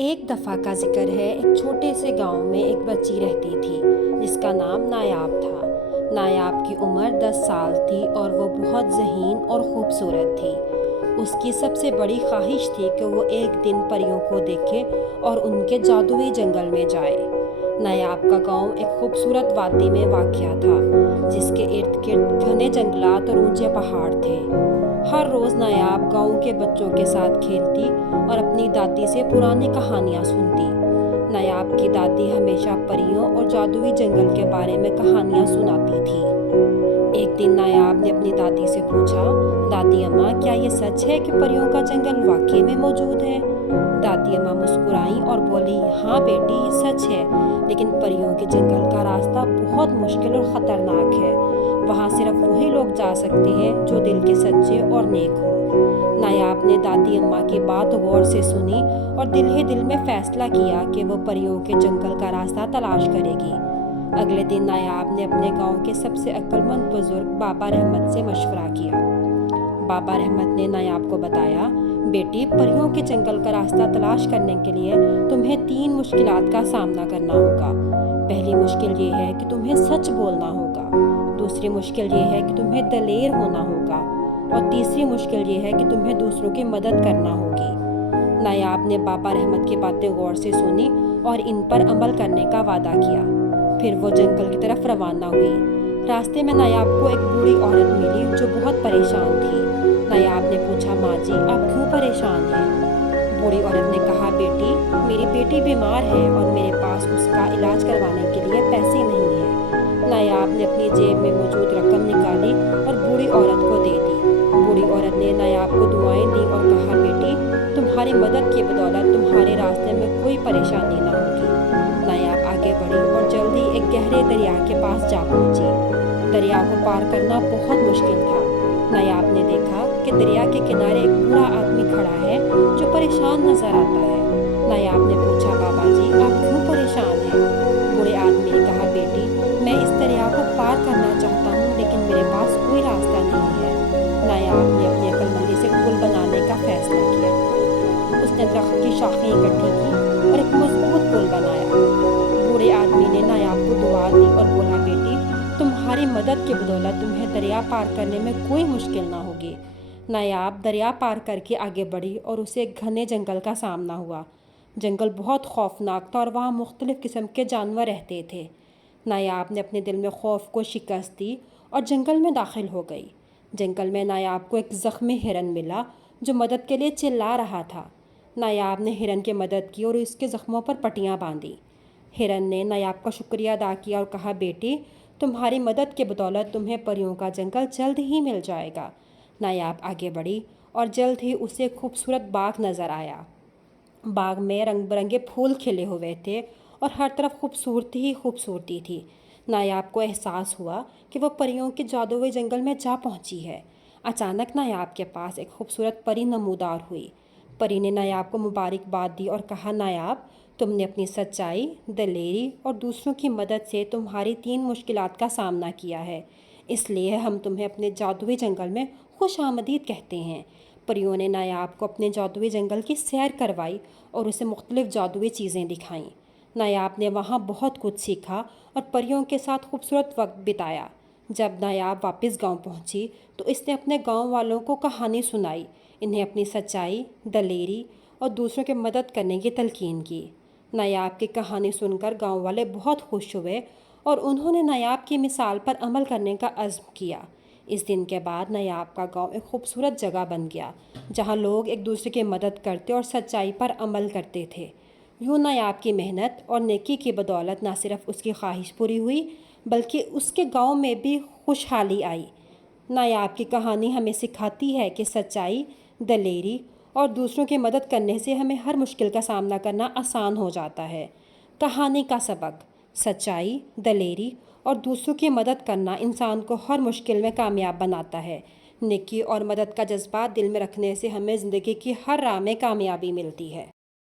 ایک دفعہ کا ذکر ہے، ایک چھوٹے سے گاؤں میں ایک بچی رہتی تھی جس کا نام نایاب تھا۔ نایاب کی عمر 10 سال تھی اور وہ بہت ذہین اور خوبصورت تھی۔ اس کی سب سے بڑی خواہش تھی کہ وہ ایک دن پریوں کو دیکھے اور ان کے جادوئی جنگل میں جائے۔ نایاب کا گاؤں ایک خوبصورت وادی میں واقع تھا جس کے ارد گرد گھنے جنگلات اور اونچے پہاڑ تھے۔ ہر روز نایاب گاؤں کے بچوں کے ساتھ کھیلتی اور اپنی دادی سے پرانی کہانیاں سنتی۔ نایاب کی دادی ہمیشہ پریوں اور جادوئی جنگل کے بارے میں کہانیاں سناتی تھی۔ ایک دن نایاب نے اپنی دادی سے پوچھا، دادی اماں، کیا یہ سچ ہے کہ پریوں کا جنگل واقعی میں موجود ہے؟ دادی اماں مسکرائیں اور بولی، ہاں بیٹی، یہ سچ ہے، لیکن پریوں کے جنگل کا راستہ بہت مشکل اور خطرناک ہے۔ وہاں صرف وہی لوگ جا سکتے ہیں جو دل کے سچے اور نیک ہوں۔ نایاب نے دادی اماں کی بات غور سے سنی اور دل ہی دل میں فیصلہ کیا کہ وہ پریوں کے جنگل کا راستہ تلاش کرے گی۔ اگلے دن نایاب نے اپنے گاؤں کے سب سے عقل مند بزرگ بابا رحمت سے مشورہ کیا۔ بابا رحمت نے نایاب کو بتایا، بیٹی، پریوں کے جنگل کا راستہ تلاش کرنے کے لیے تمہیں 3 مشکلات کا سامنا کرنا ہوگا۔ پہلی مشکل یہ ہے کہ تمہیں سچ بولنا ہوگا، دوسری مشکل یہ ہے کہ تمہیں دلیر ہونا ہوگا، اور تیسری مشکل یہ ہے کہ تمہیں دوسروں کی مدد کرنا ہوگی۔ نایاب نے بابا رحمت کی باتیں غور سے سنی اور ان پر عمل کرنے کا وعدہ کیا۔ پھر وہ جنگل کی طرف روانہ ہوئی۔ راستے میں نایاب کو ایک بوڑھی عورت ملی جو بہت پریشان تھی۔ نایاب نے پوچھا، ماں جی، آپ کیوں پریشان ہیں؟ بوڑھی عورت نے کہا، بیٹی، میری بیٹی بیمار ہے اور میرے پاس اس کا علاج کروانے کے لیے پیسے نہیں ہیں۔ نایاب نے اپنی جیب میں موجود رقم نکالی اور بوڑھی عورت کو دے دی۔ بوڑھی عورت نے نایاب کو دعائیں دیں اور کہا، بیٹی، تمہاری مدد کی بدولت تمہارے راستے میں کوئی پریشانی نہ ہوگی۔ نایاب آگے بڑھی اور جلدی ایک گہرے دریا کے پاس جا پہنچی۔ دریا کو پار کرنا بہت مشکل تھا۔ نایاب نے دیکھا کہ دریا کے کنارے ایک بوڑھا آدمی کھڑا ہے جو پریشان نظر آتا ہے۔ نایاب نے پوچھا، بابا جی، آپ کیوں پریشان ہیں؟ بوڑھے آدمی نے کہا، بیٹی، میں اس دریا کو پار کرنا چاہتا ہوں لیکن میرے پاس کوئی راستہ نہیں ہے۔ نایاب نے اپنی عقل مندی سے پل بنانے کا فیصلہ کیا۔ اس نے درخت کی شاخیں اکٹھی کی اور ایک مضبوط پل بنایا۔ بوڑھے آدمی نے نایاب کو دعا دی اور بولا، بیٹی، تمہاری مدد کی بدولت تمہیں دریا پار کرنے میں کوئی مشکل نہ ہوگی۔ نایاب دریا پار کر کے آگے بڑھی اور اسے ایک گھنے جنگل کا سامنا ہوا۔ جنگل بہت خوفناک تھا اور وہاں مختلف قسم کے جانور رہتے تھے۔ نایاب نے اپنے دل میں خوف کو شکست دی اور جنگل میں داخل ہو گئی۔ جنگل میں نایاب کو ایک زخمی ہرن ملا جو مدد کے لیے چلا رہا تھا۔ نایاب نے ہرن کی مدد کی اور اس کے زخموں پر پٹیاں باندھی۔ ہرن نے نایاب کا شکریہ ادا کیا اور کہا، بیٹی، تمہاری مدد کی بدولت تمہیں پریوں کا جنگل جلد ہی مل جائے گا۔ نایاب آگے بڑھی اور جلد ہی اسے ایک خوبصورت باغ نظر آیا۔ باغ میں رنگ برنگے پھول کھلے ہوئے تھے اور ہر طرف خوبصورتی ہی خوبصورتی تھی۔ نایاب کو احساس ہوا کہ وہ پریوں کے جادوئی جنگل میں جا پہنچی ہے۔ اچانک نایاب کے پاس ایک خوبصورت پری نمودار ہوئی۔ پری نے نایاب کو مبارکباد دی اور کہا، نایاب، تم نے اپنی سچائی، دلیری اور دوسروں کی مدد سے تمہاری 3 مشکلات کا سامنا کیا ہے، اس لیے ہم تمہیں اپنے جادوئی جنگل میں خوش آمدید کہتے ہیں۔ پریوں نے نایاب کو اپنے جادوئی جنگل کی سیر کروائی اور اسے مختلف جادوئی چیزیں دکھائیں۔ نایاب نے وہاں بہت کچھ سیکھا اور پریوں کے ساتھ خوبصورت وقت بتایا۔ جب نایاب واپس گاؤں پہنچی تو اس نے اپنے گاؤں والوں کو کہانی سنائی، انہیں اپنی سچائی، دلیری اور دوسروں کی مدد کرنے کی تلقین کی۔ نایاب کی کہانی سن کر گاؤں والے بہت خوش ہوئے اور انہوں نے نایاب کی مثال پر عمل کرنے کا عزم کیا۔ اس دن کے بعد نایاب کا گاؤں ایک خوبصورت جگہ بن گیا جہاں لوگ ایک دوسرے کی مدد کرتے اور سچائی پر عمل کرتے تھے۔ یوں نایاب کی محنت اور نیکی کی بدولت نہ صرف اس کی خواہش پوری ہوئی بلکہ اس کے گاؤں میں بھی خوشحالی آئی۔ نایاب کی کہانی ہمیں سکھاتی ہے کہ سچائی، دلیری اور دوسروں کی مدد کرنے سے ہمیں ہر مشکل کا سامنا کرنا آسان ہو جاتا ہے۔ کہانی کا سبق: سچائی، دلیری اور دوسروں کی مدد کرنا انسان کو ہر مشکل میں کامیاب بناتا ہے۔ نیکی اور مدد کا جذبہ دل میں رکھنے سے ہمیں زندگی کی ہر راہ میں کامیابی ملتی ہے۔